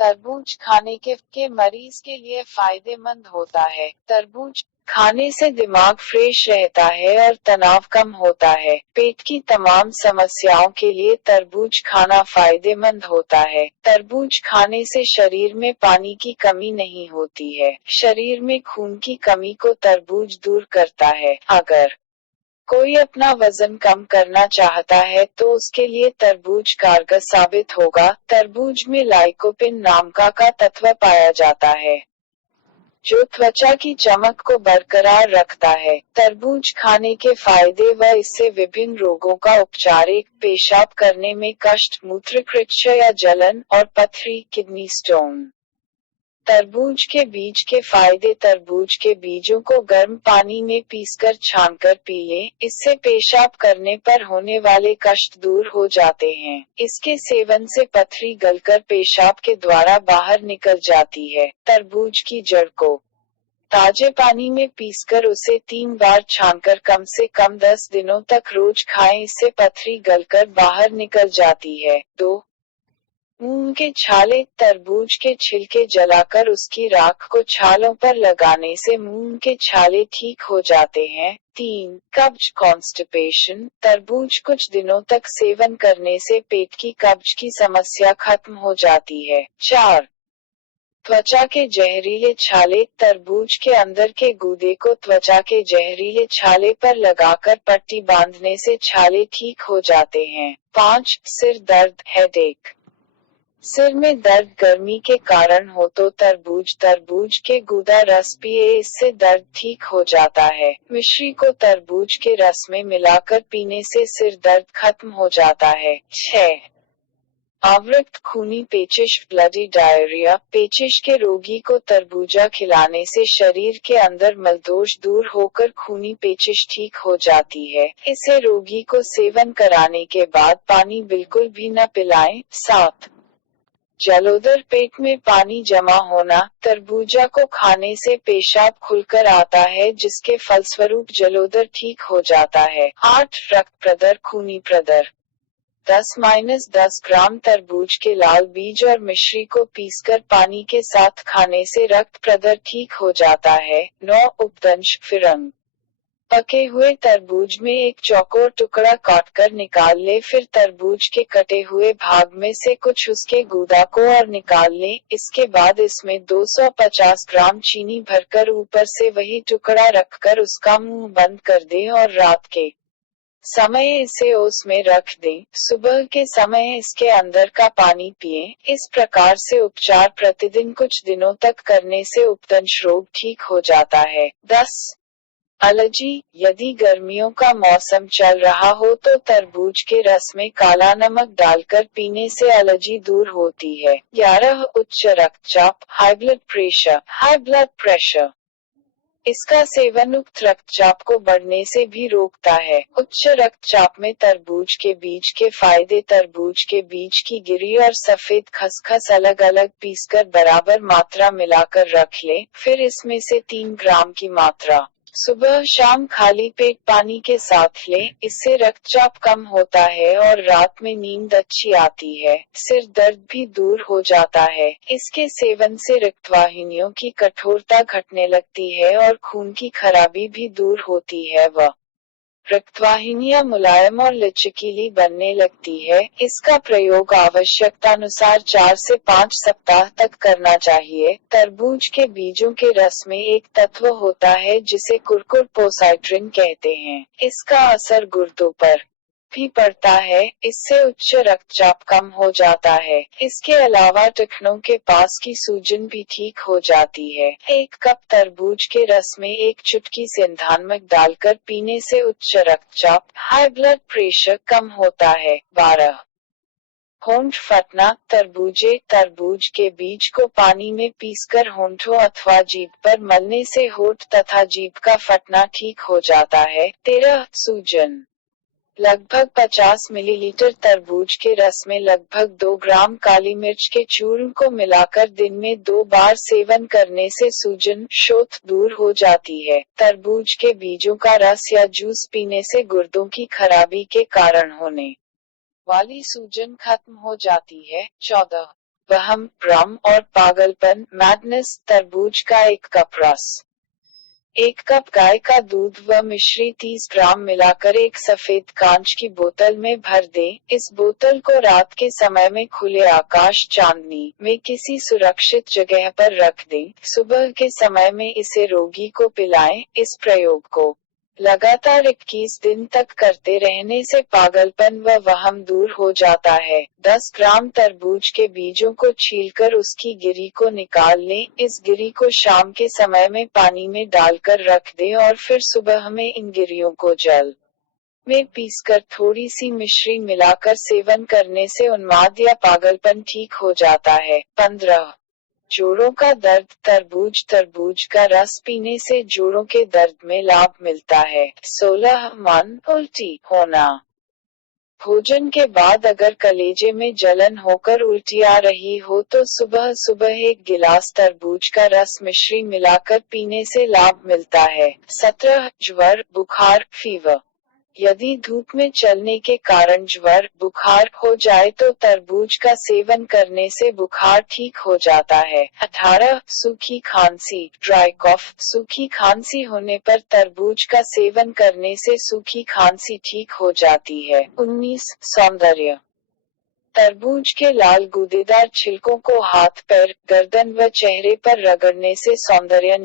तरबूज खाने के मरीज के लिए फायदेमंद होता है। तरबूज खाने से दिमाग फ्रेश रहता है और तनाव कम होता है। पेट की तमाम समस्याओं के लिए तरबूज खाना फायदेमंद होता है। तरबूज खाने से शरीर में पानी की कमी नहीं होती है। शरीर में खून की कमी को तरबूज दूर करता है। अगर कोई अपना वजन कम करना चाहता है तो उसके लिए तरबूज कारगर साबित होगा। तरबूज में लाइकोपिन नाम का तत्व पाया जाता है जो त्वचा की चमक को बरकरार रखता है। तरबूज खाने के फायदे व इससे विभिन्न रोगों का उपचार। एक पेशाब करने में कष्ट, मूत्रकृच्छ या जलन और पथरी, किडनी स्टोन। तरबूज के बीज के फायदे। तरबूज के बीजों को गर्म पानी में पीसकर छानकर पी लें, इससे पेशाब करने पर होने वाले कष्ट दूर हो जाते हैं। इसके सेवन से पथरी गलकर पेशाब के द्वारा बाहर निकल जाती है। तरबूज की जड़ को ताजे पानी में पीसकर उसे 3 बार छानकर कम से कम 10 दिनों तक रोज खाएं, इससे पथरी गलकर बाहर निकल जाती है। 2. मूंग के छाले। तरबूज के छिलके जलाकर उसकी राख को छालों पर लगाने से मूंग के छाले ठीक हो जाते हैं। 3. कब्ज, कॉन्स्टिपेशन। तरबूज कुछ दिनों तक सेवन करने से पेट की कब्ज की समस्या खत्म हो जाती है। 4. त्वचा के जहरीले छाले। तरबूज के अंदर के गूदे को त्वचा के जहरीले छाले पर लगाकर पट्टी बांधने से छाले ठीक हो जाते हैं। 5. सिर दर्द, हेडेक। सिर में दर्द गर्मी के कारण हो तो तरबूज के गूदा रस पिए, इससे दर्द ठीक हो जाता है। मिश्री को तरबूज के रस में मिलाकर पीने से सिर दर्द खत्म हो जाता है। 6. आवृत खूनी पेचिश, ब्लडी डायरिया। पेचिश के रोगी को तरबूजा खिलाने से शरीर के अंदर मलदोष दूर होकर खूनी पेचिश ठीक हो जाती है। इसे रोगी को सेवन कराने के बाद पानी बिल्कुल भी न पिलाएं। 7. जलोदर, पेट में पानी जमा होना। तरबूजा को खाने से पेशाब खुलकर आता है जिसके फलस्वरूप जलोदर ठीक हो जाता है। 8. रक्त प्रदर, खूनी प्रदर। 10-10 ग्राम तरबूज के लाल बीज और मिश्री को पीसकर पानी के साथ खाने से रक्त प्रदर ठीक हो जाता है। 9. उपदंश, फिरंग। पके हुए तरबूज में एक चौकोर टुकड़ा काटकर निकाल ले, फिर तरबूज के कटे हुए भाग में से कुछ उसके गूदा को और निकाल ले। इसके बाद इसमें 250 ग्राम चीनी भरकर ऊपर से वही टुकड़ा रखकर उसका मुंह बंद कर दे और रात के समय इसे ओस में रख दें। सुबह के समय इसके अंदर का पानी पिएं। इस प्रकार से उपचार प्रतिदिन कुछ दिनों तक करने से उपदंश रोग ठीक हो जाता है। 10. एलर्जी। यदि गर्मियों का मौसम चल रहा हो तो तरबूज के रस में काला नमक डालकर पीने से एलर्जी दूर होती है। 11. उच्च रक्तचाप, हाई ब्लड प्रेशर। इसका सेवन उच्च रक्तचाप को बढ़ने से भी रोकता है। उच्च रक्तचाप में तरबूज के बीज के फायदे। तरबूज के बीज की गिरी और सफेद खसखस अलग अलग पीसकर बराबर मात्रा मिलाकर रख ले, फिर इसमें से 3 ग्राम की मात्रा सुबह शाम खाली पेट पानी के साथ ले। इससे रक्तचाप कम होता है और रात में नींद अच्छी आती है। सिर दर्द भी दूर हो जाता है। इसके सेवन से रक्तवाहिनियों की कठोरता घटने लगती है और खून की खराबी भी दूर होती है व रक्तवाहिनियां मुलायम और लचकीली बनने लगती है। इसका प्रयोग आवश्यकतानुसार 4 से 5 सप्ताह तक करना चाहिए। तरबूज के बीजों के रस में एक तत्व होता है जिसे कुरकुरपोसाइट्रिन कहते हैं। इसका असर गुर्दों पर भी पड़ता है, इससे उच्च रक्तचाप कम हो जाता है। इसके अलावा टखनों के पास की सूजन भी ठीक हो जाती है। 1 कप तरबूज के रस में 1 चुटकी सिंधानमक डालकर पीने से उच्च रक्तचाप, हाई ब्लड प्रेशर कम होता है। 12. होंठ फटना। तरबूज के बीज को पानी में पीसकर होंठों अथवा जीभ पर मलने से होंठ तथा जीभ का फटना ठीक हो जाता है। 13. सूजन। लगभग 50 मिलीलीटर तरबूज के रस में लगभग 2 ग्राम काली मिर्च के चूर्ण को मिलाकर दिन में 2 बार सेवन करने से सूजन, शोथ दूर हो जाती है। तरबूज के बीजों का रस या जूस पीने से गुर्दों की खराबी के कारण होने वाली सूजन खत्म हो जाती है। 14. वहम, भ्रम और पागलपन, मैडनेस। तरबूज का 1 कप रस। 1 कप गाय का दूध व मिश्री 30 ग्राम मिलाकर एक सफेद कांच की बोतल में भर दें। इस बोतल को रात के समय में खुले आकाश चांदनी में किसी सुरक्षित जगह पर रख दें। सुबह के समय में इसे रोगी को पिलाएं। इस प्रयोग को लगातार 21 दिन तक करते रहने से पागलपन व वहम दूर हो जाता है। 10 ग्राम तरबूज के बीजों को छीलकर उसकी गिरी को निकाल लें। इस गिरी को शाम के समय में पानी में डालकर रख दें और फिर सुबह में इन गिरियों को जल में पीसकर थोड़ी सी मिश्री मिलाकर सेवन करने से उन्माद या पागलपन ठीक हो जाता है। 15 जोड़ों का दर्द। तरबूज का रस पीने से जोड़ों के दर्द में लाभ मिलता है। 16 मन उल्टी होना। भोजन के बाद अगर कलेजे में जलन होकर उल्टी आ रही हो तो सुबह सुबह 1 गिलास तरबूज का रस मिश्री मिलाकर पीने से लाभ मिलता है। 17 ज्वर, बुखार, फीवर। यदि धूप में चलने के कारण ज्वर, बुखार हो जाए तो तरबूज का सेवन करने से बुखार ठीक हो जाता है। 18 सूखी खांसी, ड्राई कॉफ। सूखी खांसी होने पर तरबूज का सेवन करने से सूखी खांसी ठीक हो जाती है। 19 सौंदर्य। तरबूज के लाल गूदेदार छिलकों को हाथ, पैर, गर्दन व चेहरे पर रगड़ने से सौंदर्य